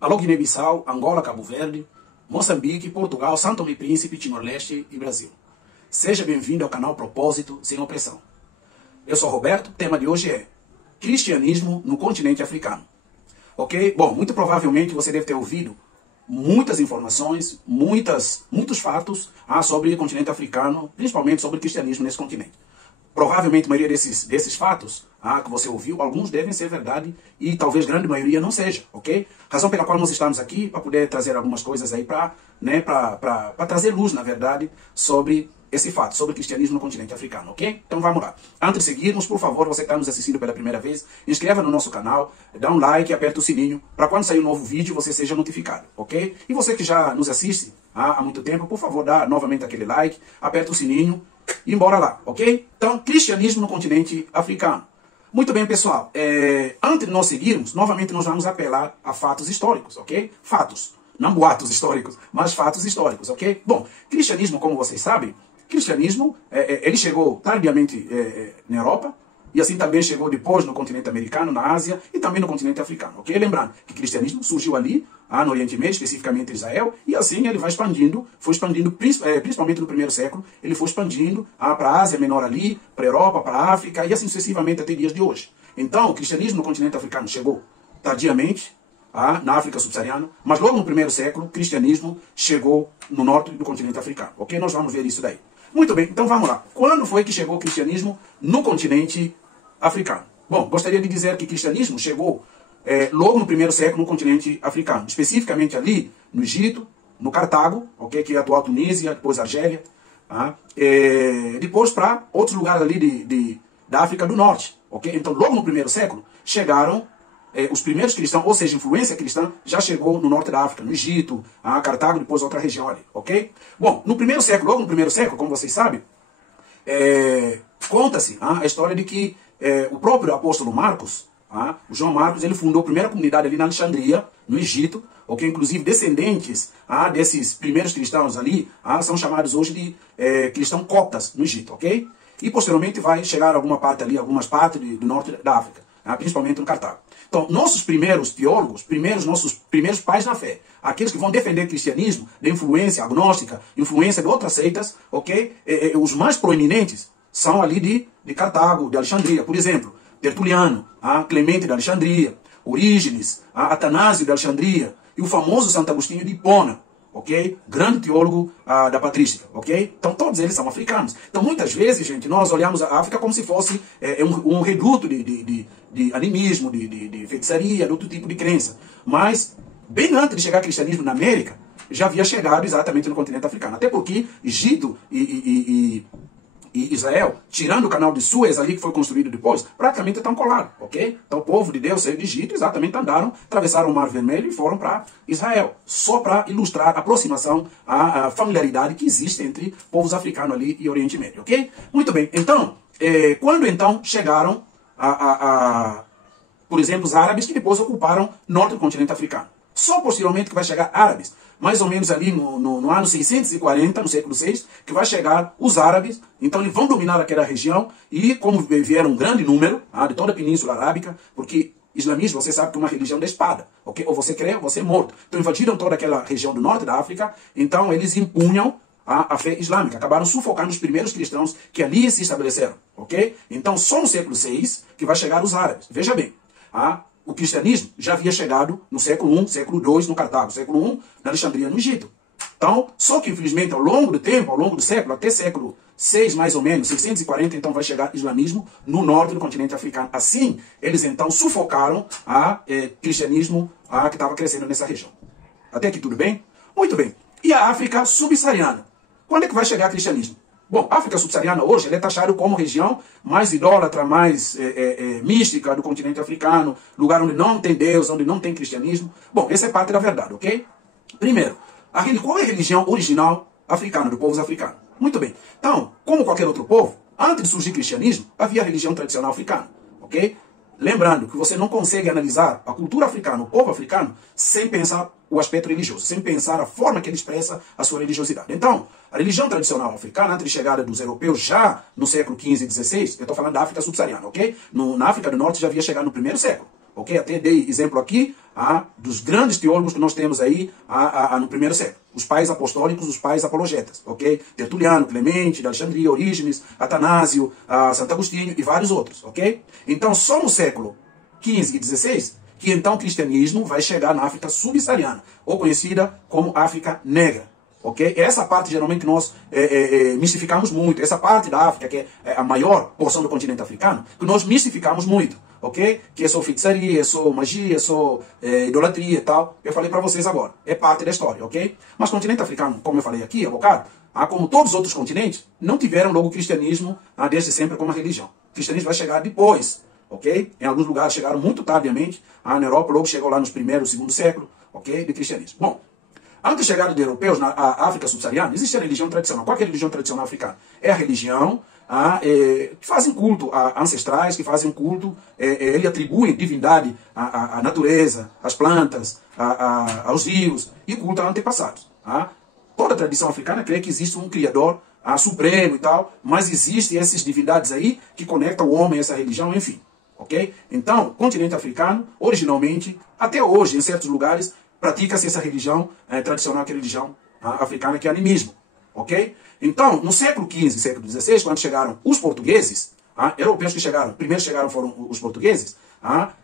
Alô, Guiné-Bissau, Angola, Cabo Verde, Moçambique, Portugal, São Tomé e Príncipe, Timor-Leste e Brasil. Seja bem-vindo ao canal Propósito Sem Opressão. Eu sou Roberto, o tema de hoje é Cristianismo no continente africano. Ok? Bom, muito provavelmente você deve ter ouvido muitas informações, muitos fatos sobre o continente africano, principalmente sobre o cristianismo nesse continente. Provavelmente a maioria desses fatos que você ouviu, alguns devem ser verdade e talvez grande maioria não seja, ok? Razão pela qual nós estamos aqui, para poder trazer algumas coisas aí para trazer luz, na verdade, sobre esse fato, sobre o cristianismo no continente africano, ok? Então vamos lá. Antes de seguirmos, por favor, você que está nos assistindo pela primeira vez, inscreva no nosso canal, dá um like e aperta o sininho, para quando sair um novo vídeo você seja notificado, ok? E você que já nos assiste há muito tempo, por favor, dá novamente aquele like, aperta o sininho, e embora lá, ok? Então, cristianismo no continente africano. Muito bem, pessoal. Antes de nós seguirmos, novamente nós vamos apelar a fatos históricos, ok? Fatos. Não boatos históricos, mas fatos históricos, ok? Bom, cristianismo, como vocês sabem, cristianismo, ele chegou tardiamente na Europa, e assim também chegou depois no continente americano, na Ásia e também no continente africano, ok? Lembrando que o cristianismo surgiu ali, no Oriente Médio, especificamente em Israel, e assim ele vai expandindo, foi expandindo principalmente no primeiro século, ele foi expandindo para a Ásia Menor ali, para a Europa, para a África, e assim sucessivamente até dias de hoje. Então, o cristianismo no continente africano chegou tardiamente, na África subsaariana, mas logo no primeiro século, o cristianismo chegou no norte do continente africano, ok? Nós vamos ver isso daí. Muito bem, então vamos lá. Quando foi que chegou o cristianismo no continente africano? Bom, gostaria de dizer que o cristianismo chegou logo no primeiro século no continente africano, especificamente ali no Egito, no Cartago, okay, que é a atual Tunísia, depois Argélia, depois para outros lugares ali da África do Norte. Okay? Então, logo no primeiro século, chegaram os primeiros cristãos, ou seja, a influência cristã já chegou no norte da África, no Egito, Cartago, depois outra região ali. Okay? Bom, no primeiro século, logo no primeiro século, como vocês sabem, conta-se a história de que o próprio apóstolo Marcos, o João Marcos, ele fundou a primeira comunidade ali na Alexandria, no Egito, ok? Inclusive descendentes desses primeiros cristãos ali são chamados hoje de cristãos coptas no Egito, ok? E posteriormente vai chegar algumas partes do norte da África, principalmente no Cartago. Então, nossos primeiros teólogos, nossos primeiros pais na fé, aqueles que vão defender o cristianismo, da influência agnóstica, influência de outras seitas, ok? Os mais proeminentes são ali de Cartago, de Alexandria, por exemplo, Tertuliano, Clemente de Alexandria, Orígenes, Atanásio de Alexandria e o famoso Santo Agostinho de Hipona, ok? Grande teólogo da patrística, ok? Então todos eles são africanos. Então muitas vezes, gente, nós olhamos a África como se fosse um reduto de animismo, de feitiçaria, de outro tipo de crença. Mas, bem antes de chegar ao cristianismo na América, já havia chegado exatamente no continente africano. Até porque Egito e Israel, tirando o canal de Suez ali que foi construído depois, praticamente estão colados, ok? Então o povo de Deus saiu de Egito, exatamente andaram, atravessaram o Mar Vermelho e foram para Israel. Só para ilustrar a aproximação, a familiaridade que existe entre povos africanos ali e Oriente Médio, ok? Muito bem, então, quando então chegaram, por exemplo, os árabes que depois ocuparam o norte do continente africano. Só posteriormente que vai chegar árabes, mais ou menos ali no ano 640, no século VI, que vai chegar os árabes. Então eles vão dominar aquela região e como vieram um grande número de toda a Península Arábica, porque islamismo, você sabe que é uma religião da espada, okay? Ou você crê ou você é morto. Então invadiram toda aquela região do norte da África, então eles impunham a fé islâmica, acabaram sufocando os primeiros cristãos que ali se estabeleceram, ok? Então só no século VI que vai chegar os árabes. Veja bem, o cristianismo já havia chegado no século I, século II no Cartago, século I na Alexandria, no Egito. Então, só que infelizmente ao longo do tempo, ao longo do século, até século VI mais ou menos, 640, então vai chegar o islamismo no norte do continente africano. Assim, eles então sufocaram o cristianismo que estava crescendo nessa região. Até aqui tudo bem? Muito bem. E a África subsaariana? Quando é que vai chegar o cristianismo? Bom, a África subsaariana hoje ele é taxado como região mais idólatra, mais mística do continente africano, lugar onde não tem Deus, onde não tem cristianismo. Bom, essa é parte da verdade, ok? Primeiro, qual é a religião original africana, do povo africano? Muito bem. Então, como qualquer outro povo, antes de surgir o cristianismo, havia a religião tradicional africana, ok? Lembrando que você não consegue analisar a cultura africana, o povo africano, sem pensar o aspecto religioso, sem pensar a forma que ele expressa a sua religiosidade. Então, a religião tradicional africana, antes de chegada dos europeus, já no século XV e XVI, eu estou falando da África subsaariana, ok? Na África do Norte já havia chegado no primeiro século, ok? Até dei exemplo aqui dos grandes teólogos que nós temos aí no primeiro século. Os pais apostólicos, os pais apologetas, ok? Tertuliano, Clemente, de Alexandria, Orígenes, Atanásio, Santo Agostinho e vários outros, ok? Então, só no século XV e XVI que então o cristianismo vai chegar na África subsaariana, ou conhecida como África Negra. Okay? Essa parte geralmente nós mistificamos muito. Essa parte da África, que é a maior porção do continente africano, que nós mistificamos muito. Okay? Que é só feitiçaria, é só magia, é só idolatria e tal. Eu falei para vocês agora. É parte da história. Okay? Mas o continente africano, como eu falei aqui há bocado, como todos os outros continentes, não tiveram logo o cristianismo desde sempre como uma religião. O cristianismo vai chegar depois. Okay? Em alguns lugares chegaram muito tardiamente. Na Europa logo chegou lá nos primeiros, segundo século, okay? De cristianismo. Bom, antes da chegada de europeus na África subsaariana, existe a religião tradicional. Qual é a religião tradicional africana? É a religião que fazem culto a ancestrais, que fazem culto, ele atribuem divindade à natureza, às plantas, aos rios, e culto a antepassados. Toda a tradição africana crê que existe um Criador supremo e tal, mas existem essas divindades aí que conectam o homem a essa religião, enfim. Okay? Então, o continente africano, originalmente, até hoje, em certos lugares, pratica-se essa religião tradicional, que é a religião africana, que é o animismo. Okay? Então, no século XV e século XVI, quando chegaram os portugueses, europeus que chegaram, primeiro chegaram foram os portugueses,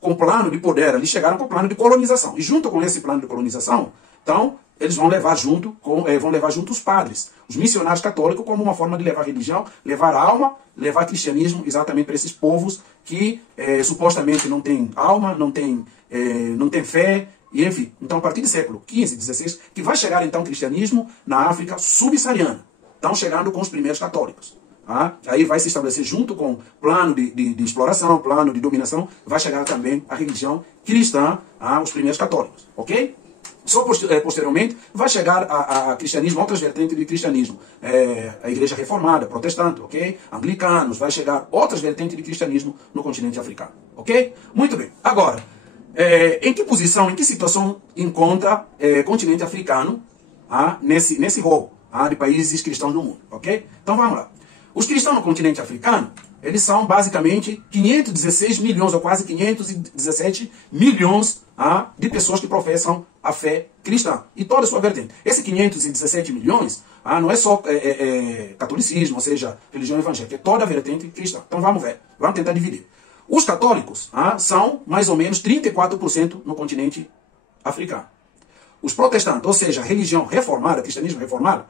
com plano de poder, eles chegaram com plano de colonização. E junto com esse plano de colonização, então, eles vão levar junto os padres, os missionários católicos, como uma forma de levar religião, levar alma, levar cristianismo exatamente para esses povos que supostamente não têm alma, não têm fé, e enfim. Então, a partir do século XV, XVI, que vai chegar então o cristianismo na África subsaariana. Estão chegando com os primeiros católicos. Aí vai se estabelecer junto com plano de exploração, plano de dominação, vai chegar também a religião cristã, os primeiros católicos. Ok? Só posteriormente vai chegar a cristianismo, outras vertentes de cristianismo. A igreja reformada, protestante, ok? Anglicanos, vai chegar outras vertentes de cristianismo no continente africano. Ok? Muito bem. Agora, em que posição, em que situação encontra o continente africano nesse rol de países cristãos no mundo? Ok? Então vamos lá. Os cristãos no continente africano, eles são basicamente 516 milhões, ou quase 517 milhões de pessoas que professam a fé cristã. E toda a sua vertente. Esses 517 milhões não é só catolicismo, ou seja, religião evangélica. É toda a vertente cristã. Então vamos ver. Vamos tentar dividir. Os católicos são mais ou menos 34% no continente africano. Os protestantes, ou seja, religião reformada, cristianismo reformado,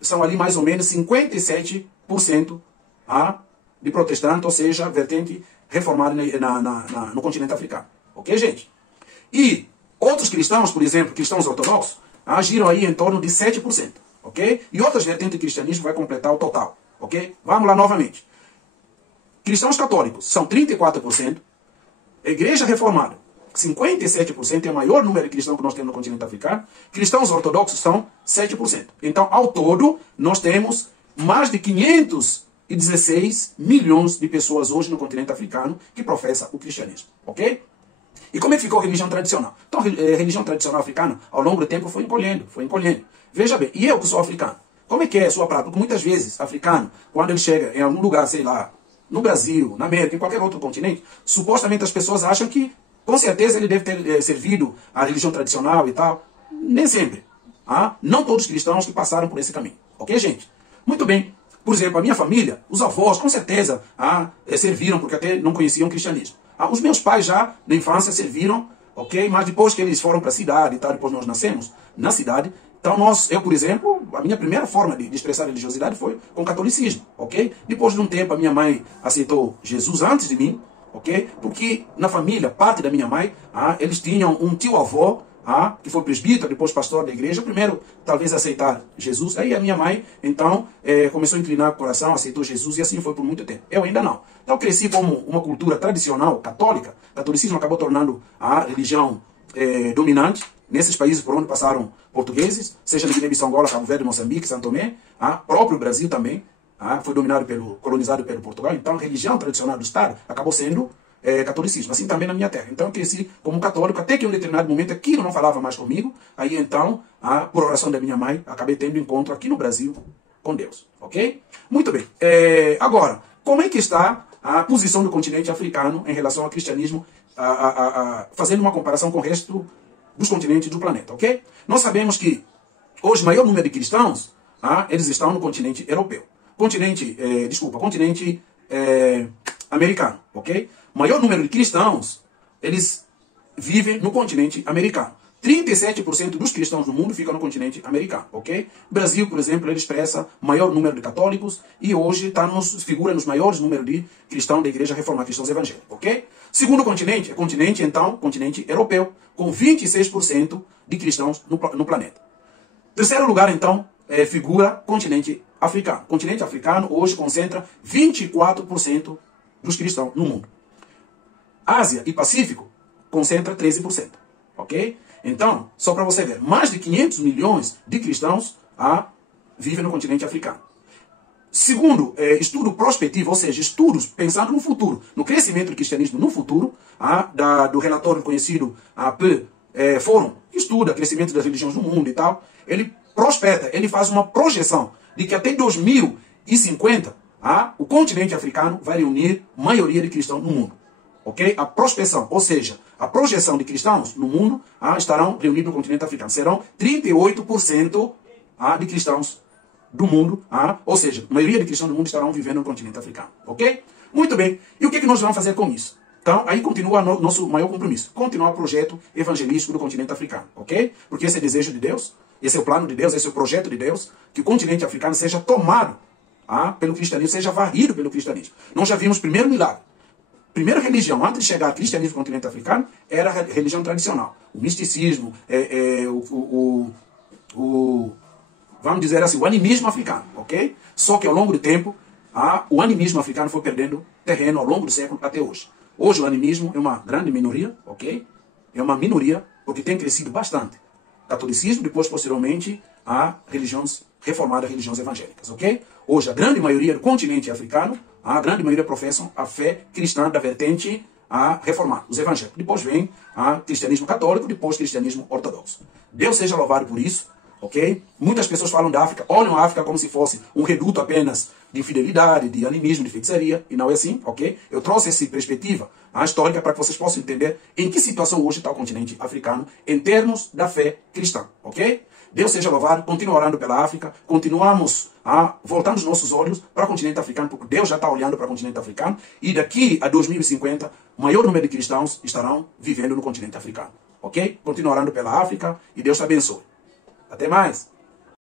são ali mais ou menos 57% de protestante, ou seja, vertente reformada no continente africano. Ok, gente? E outros cristãos, por exemplo, cristãos ortodoxos, giram aí em torno de 7%. Ok? E outras vertentes de cristianismo vai completar o total. Ok? Vamos lá novamente. Cristãos católicos são 34%. Igreja reformada, 57%, é o maior número de cristãos que nós temos no continente africano. Cristãos ortodoxos são 7%. Então, ao todo, nós temos mais de 516 milhões de pessoas hoje no continente africano que professam o cristianismo. Ok? E como é que ficou a religião tradicional? Então, a religião tradicional africana, ao longo do tempo, foi encolhendo, foi encolhendo. Veja bem, e eu que sou africano, como é que é a sua prática? Porque muitas vezes, africano, quando ele chega em algum lugar, sei lá, no Brasil, na América, em qualquer outro continente, supostamente as pessoas acham que, com certeza, ele deve ter servido a religião tradicional e tal. Nem sempre. Não todos os cristãos que passaram por esse caminho. Ok, gente? Muito bem. Por exemplo, a minha família, os avós, com certeza, serviram, porque até não conheciam o cristianismo. Os meus pais já, na infância, serviram, ok? Mas depois que eles foram para a cidade e tal, depois nós nascemos na cidade. Então, eu, por exemplo, a minha primeira forma de expressar religiosidade foi com o catolicismo, ok? Depois de um tempo, a minha mãe aceitou Jesus antes de mim, ok? Porque na família, parte da minha mãe, eles tinham um tio-avó, que foi presbítero, depois pastor da igreja, primeiro talvez aceitar Jesus. Aí a minha mãe, então, começou a inclinar o coração, aceitou Jesus, e assim foi por muito tempo. Eu ainda não. Então, cresci como uma cultura tradicional, católica. O catolicismo acabou tornando a religião dominante nesses países por onde passaram portugueses, seja na Guiné-Bissau, Angola, Cabo Verde, Moçambique, São Tomé, próprio Brasil também, foi colonizado pelo Portugal. Então, a religião tradicional do Estado acabou sendo catolicismo, assim também na minha terra. Então eu cresci como católico, até que em um determinado momento aquilo não falava mais comigo. Aí então, por oração da minha mãe, acabei tendo encontro aqui no Brasil com Deus. Ok? Muito bem. Agora, como é que está a posição do continente africano em relação ao cristianismo fazendo uma comparação com o resto dos continentes do planeta, ok? Nós sabemos que hoje o maior número de cristãos, eles estão no continente europeu. Continente americano, ok? O maior número de cristãos, eles vivem no continente americano. 37% dos cristãos do mundo ficam no continente americano, ok? Brasil, por exemplo, ele expressa maior número de católicos e hoje figura nos maiores números de cristãos da Igreja Reformada, cristãos evangélicos, ok? Segundo continente europeu, com 26% de cristãos no planeta. Terceiro lugar, então, figura continente africano. O continente africano hoje concentra 24% dos cristãos no mundo. Ásia e Pacífico concentra 13%, ok? Então, só para você ver, mais de 500 milhões de cristãos vivem no continente africano. Segundo estudo prospectivo, ou seja, estudos pensando no futuro, no crescimento do cristianismo no futuro, do relatório conhecido Fórum, que estuda crescimento das religiões no mundo e tal, ele prospeta, ele faz uma projeção de que até 2050 o continente africano vai reunir a maioria de cristãos no mundo. Ok? A prospeção, ou seja, a projeção de cristãos no mundo estarão reunidos no continente africano. Serão 38% de cristãos do mundo, ou seja, a maioria de cristãos do mundo estarão vivendo no continente africano. Ok? Muito bem. E o que nós vamos fazer com isso? Então, aí continua nosso maior compromisso. Continuar o projeto evangelístico do continente africano. Ok? Porque esse é o desejo de Deus, esse é o plano de Deus, esse é o projeto de Deus, que o continente africano seja tomado pelo cristianismo, seja varrido pelo cristianismo. Nós já vimos o primeiro milagre. Primeira religião, antes de chegar ao cristianismo no continente africano, era a religião tradicional. O misticismo, vamos dizer assim, o animismo africano, ok? Só que ao longo do tempo, o animismo africano foi perdendo terreno ao longo do século até hoje. Hoje o animismo é uma grande minoria, ok? É uma minoria porque tem crescido bastante. Catolicismo, depois posteriormente religiões reformadas, religiões evangélicas, ok? Hoje a grande maioria do continente africano, a grande maioria professam a fé cristã da vertente reformada, os evangélicos. Depois vem cristianismo católico, depois cristianismo ortodoxo. Deus seja louvado por isso, ok? Muitas pessoas falam da África, olham a África como se fosse um reduto apenas de infidelidade, de animismo, de feitiçaria, e não é assim, ok? Eu trouxe essa perspectiva histórica para que vocês possam entender em que situação hoje está o continente africano em termos da fé cristã, ok? Deus seja louvado, continua orando pela África, continuamos voltando os nossos olhos para o continente africano, porque Deus já está olhando para o continente africano, e daqui a 2050, o maior número de cristãos estarão vivendo no continente africano, ok? Continua orando pela África e Deus te abençoe. Até mais!